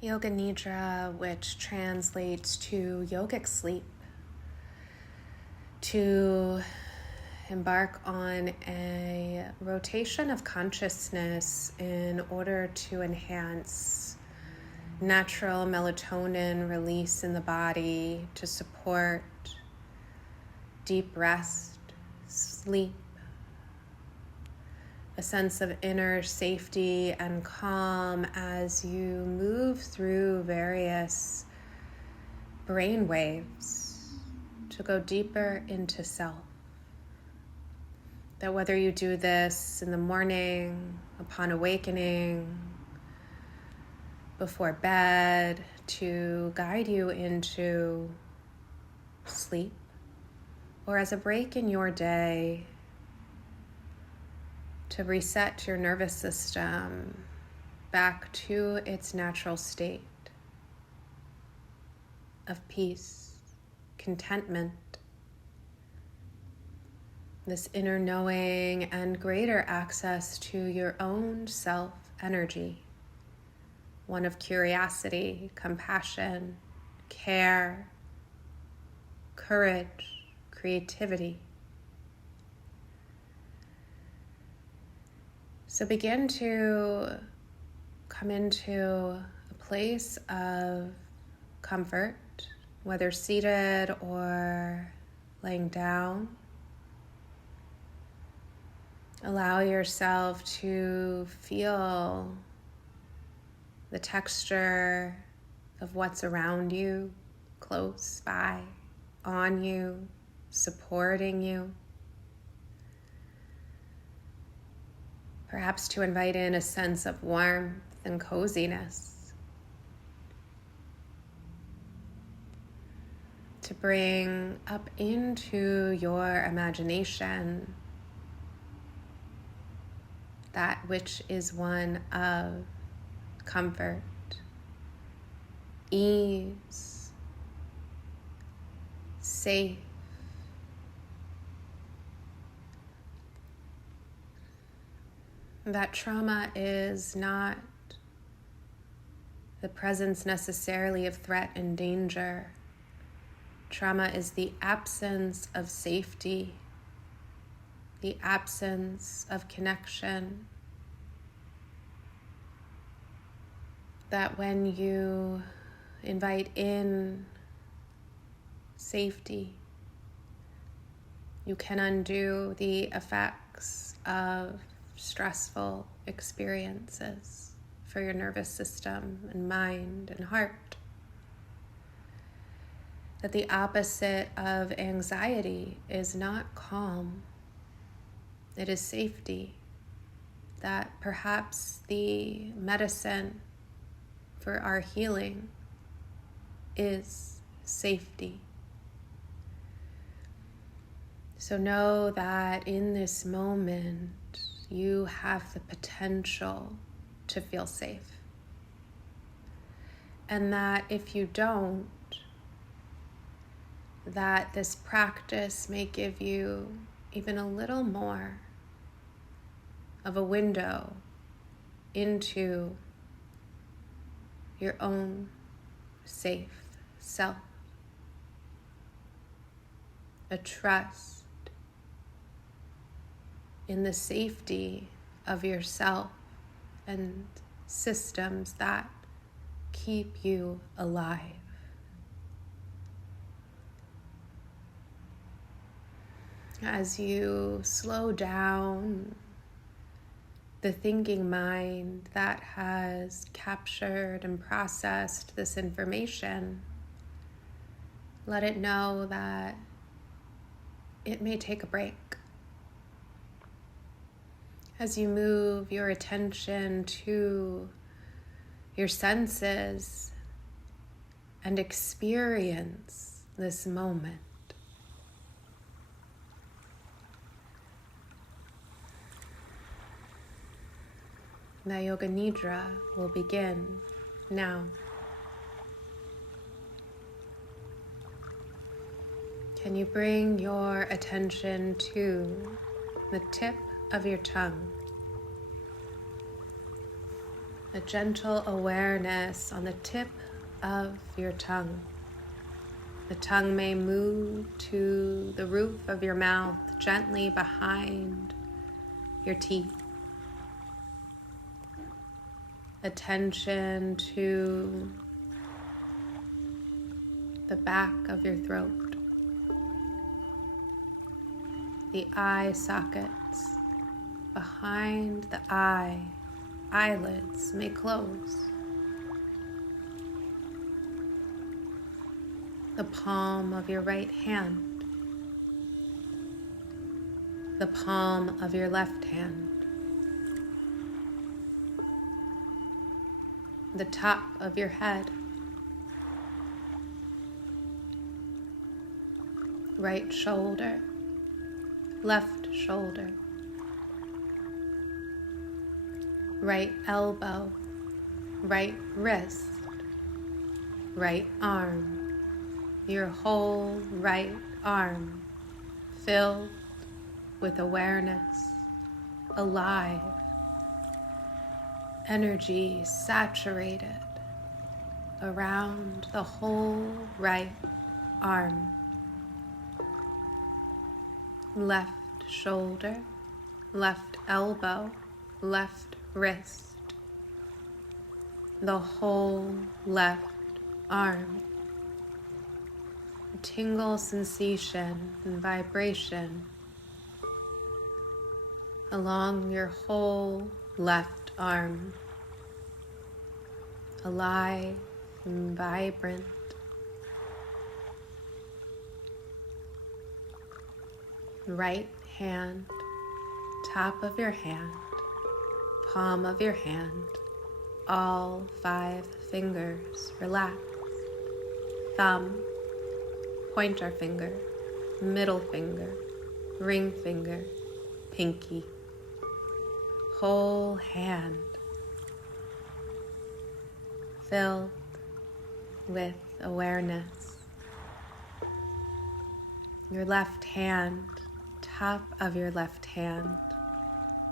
Yoga Nidra, which translates to yogic sleep, to embark on a rotation of consciousness in order to enhance natural melatonin release in the body, to support deep rest, sleep, a sense of inner safety and calm as you move through various brain waves to go deeper into self. That whether you do this in the morning, upon awakening, before bed, to guide you into sleep, or as a break in your day, to reset your nervous system back to its natural state of peace, contentment, this inner knowing and greater access to your own self energy, one of curiosity, compassion, care, courage, creativity. So begin to come into a place of comfort, whether seated or laying down. Allow yourself to feel the texture of what's around you, close by, on you, supporting you. Perhaps to invite in a sense of warmth and coziness. To bring up into your imagination that which is one of comfort, ease, safe, that trauma is not the presence necessarily of threat and danger. Trauma is the absence of safety, the absence of connection. That when you invite in safety, you can undo the effects of stressful experiences for your nervous system and mind and heart. That the opposite of anxiety is not calm, it is safety. That perhaps the medicine for our healing is safety. So know that in this moment, you have the potential to feel safe. And that if you don't, that this practice may give you even a little more of a window into your own safe self, a trust in the safety of yourself and systems that keep you alive. As you slow down the thinking mind that has captured and processed this information, let it know that it may take a break. As you move your attention to your senses and experience this moment. The Yoga Nidra will begin now. Can you bring your attention to the tip of your tongue? a gentle awareness on the tip of your tongue. The tongue may move to the roof of your mouth, gently behind your teeth. Attention to the back of your throat. The eye sockets behind the eyelids may close. The palm of your right hand. The palm of your left hand. The top of your head. Right shoulder. Left shoulder. Right elbow. Right wrist. Right arm. Your whole right arm filled with awareness, alive, energy saturated around the whole right arm. Left shoulder, left elbow, left wrist. The whole left arm. Tingle sensation and vibration along your whole left arm, alive and vibrant. Right hand, top of your hand, palm of your hand, all 5 fingers relaxed. Thumb, pointer finger, middle finger, ring finger, pinky. Whole hand filled with awareness. Your left hand, top of your left hand,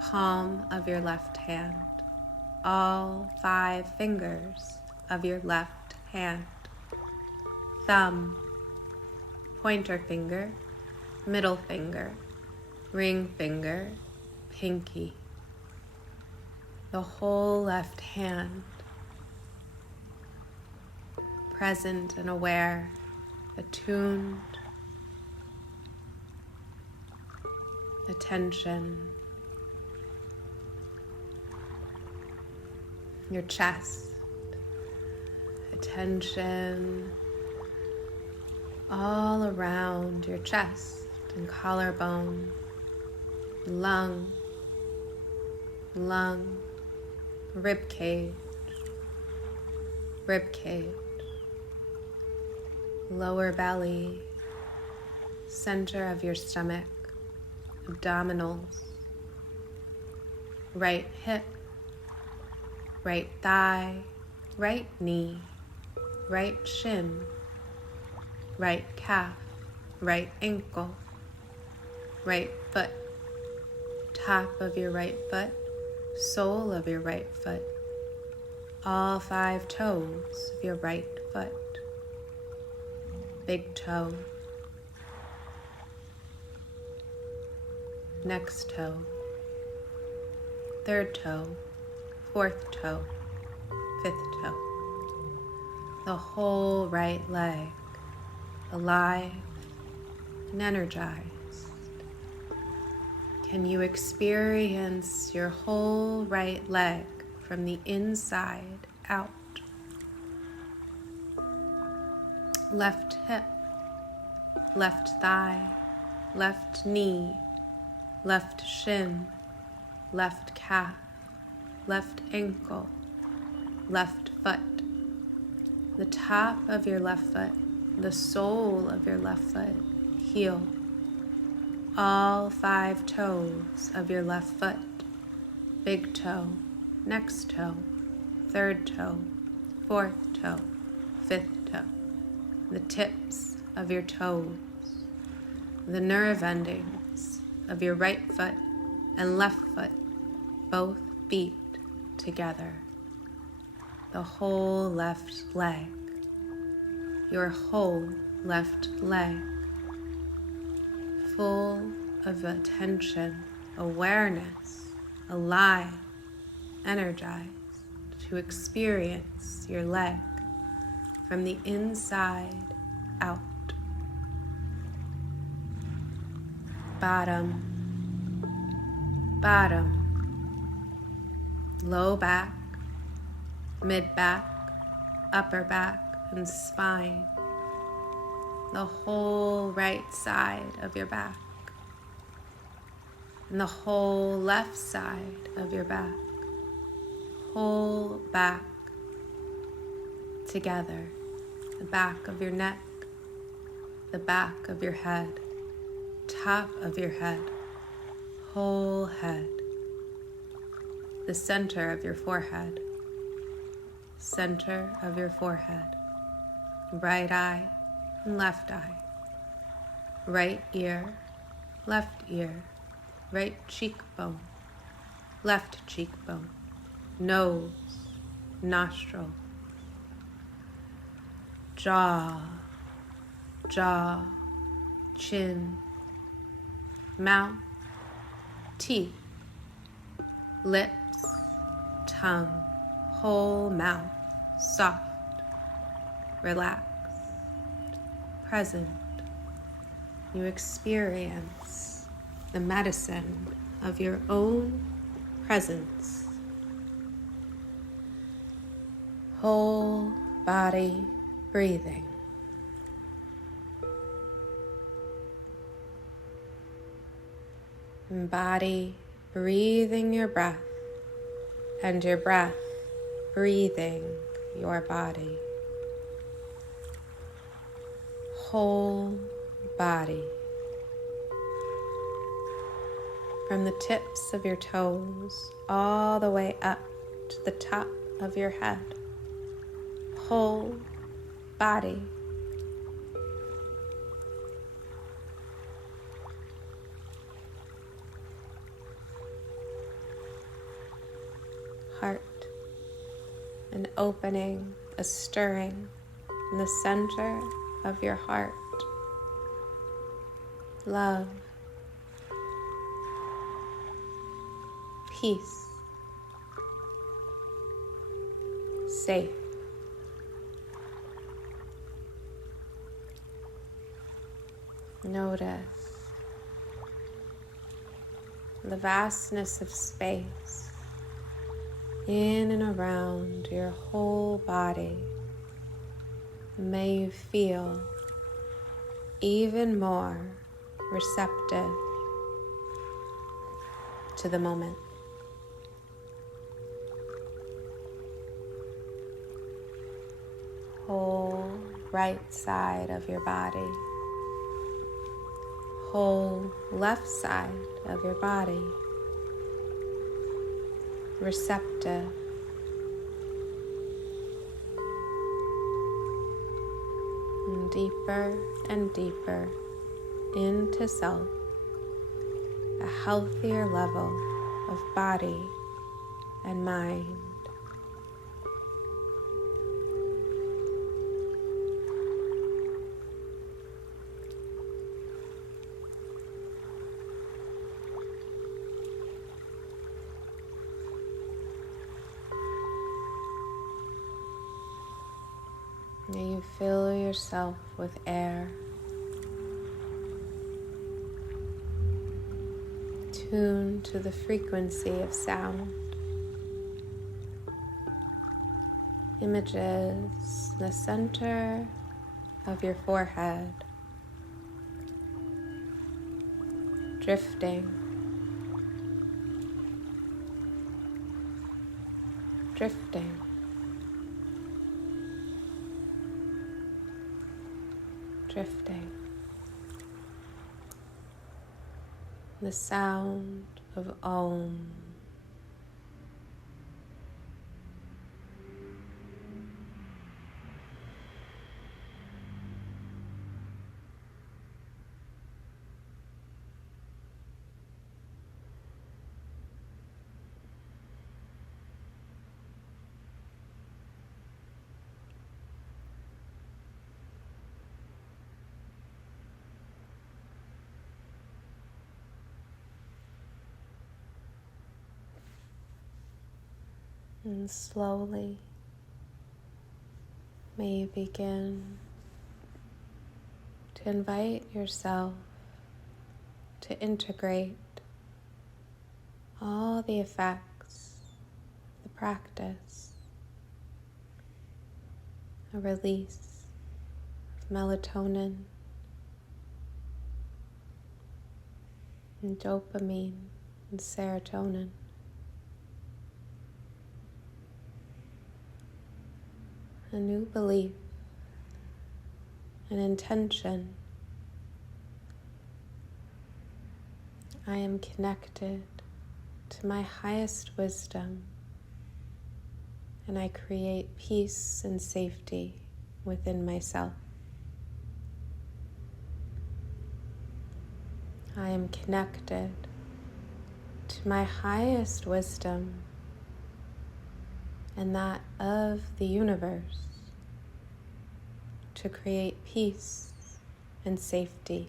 palm of your left hand, all 5 fingers of your left hand. Thumb, pointer finger, middle finger, ring finger, pinky. The whole left hand, present and aware, attuned, attention. Your chest, attention all around your chest and collarbone, lung, rib cage, lower belly, center of your stomach, abdominals, right hip, right thigh, right knee, right shin, right calf, right ankle, right foot, top of your right foot, sole of your right foot, all 5 toes of your right foot, big toe, next toe, third toe, fourth toe, fifth toe, the whole right leg, alive and energized. Can you experience your whole right leg from the inside out? Left hip, left thigh, left knee, left shin, left calf, left ankle, left foot, the top of your left foot, the sole of your left foot, heel, all 5 toes of your left foot, big toe, next toe, third toe, fourth toe, fifth toe, the tips of your toes, the nerve endings of your right foot and left foot, both feet together, the whole left leg, your whole left leg, full of attention, awareness, alive, energized to experience your leg from the inside out. Bottom, bottom, low back, mid back, upper back, and spine. The whole right side of your back and the whole left side of your back. Whole back together. The back of your neck, the back of your head, top of your head, whole head, the center of your forehead, center of your forehead, right eye and left eye, right ear, right cheekbone, left cheekbone, nose, nostril, jaw, chin, mouth, teeth, lips, tongue, whole mouth, soft, relaxed, present. You experience the medicine of your own presence. Whole body breathing. Body breathing your breath, and your breath breathing your body. Whole body. From the tips of your toes all the way up to the top of your head. Whole body. Heart, an opening, a stirring in the center of your heart. Love, peace, safe. Notice the vastness of space in and around your whole body. May you feel even more receptive to the moment. Whole right side of your body. Whole left side of your body. Receptive. And deeper into self, a healthier level of body and mind. May you fill yourself with air. Tune to the frequency of sound. Images in the center of your forehead. Drifting. Drifting. Drifting. The sound of Om. And slowly, may you begin to invite yourself to integrate all the effects of the practice, a release of melatonin and dopamine and serotonin. A new belief, an intention. I am connected to my highest wisdom, and I create peace and safety within myself. I am connected to my highest wisdom and that of the universe to create peace and safety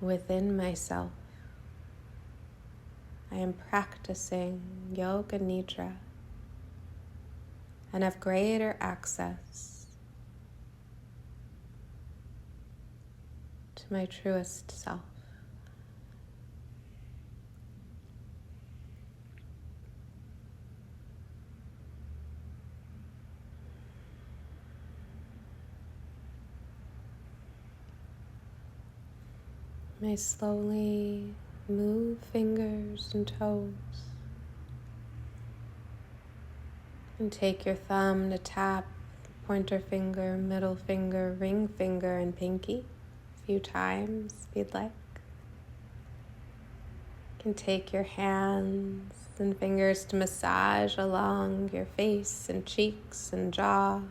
within myself. I am practicing yoga nidra and have greater access to my truest self. May slowly move fingers and toes and take your thumb to tap pointer finger, middle finger, ring finger, and pinky a few times if you'd like. You can take your hands and fingers to massage along your face and cheeks and jaw,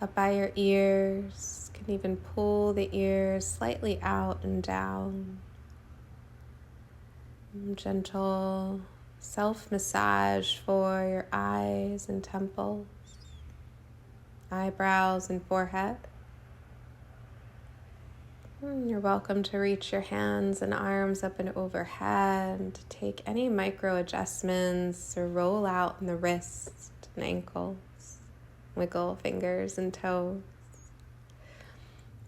up by your ears. You can even pull the ears slightly out and down. Gentle self-massage for your eyes and temples, eyebrows and forehead. You're welcome to reach your hands and arms up and overhead, to take any micro adjustments or roll out in the wrists and ankles, wiggle fingers and toes.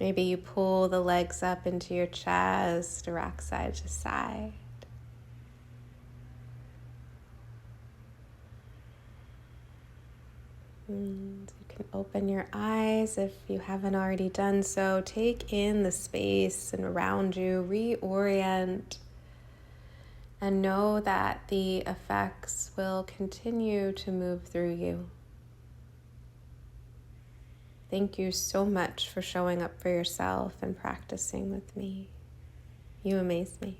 Maybe you pull the legs up into your chest, rock side to side. And you can open your eyes if you haven't already done so. Take in the space and around you, reorient, and know that the effects will continue to move through you. Thank you so much for showing up for yourself and practicing with me. You amaze me.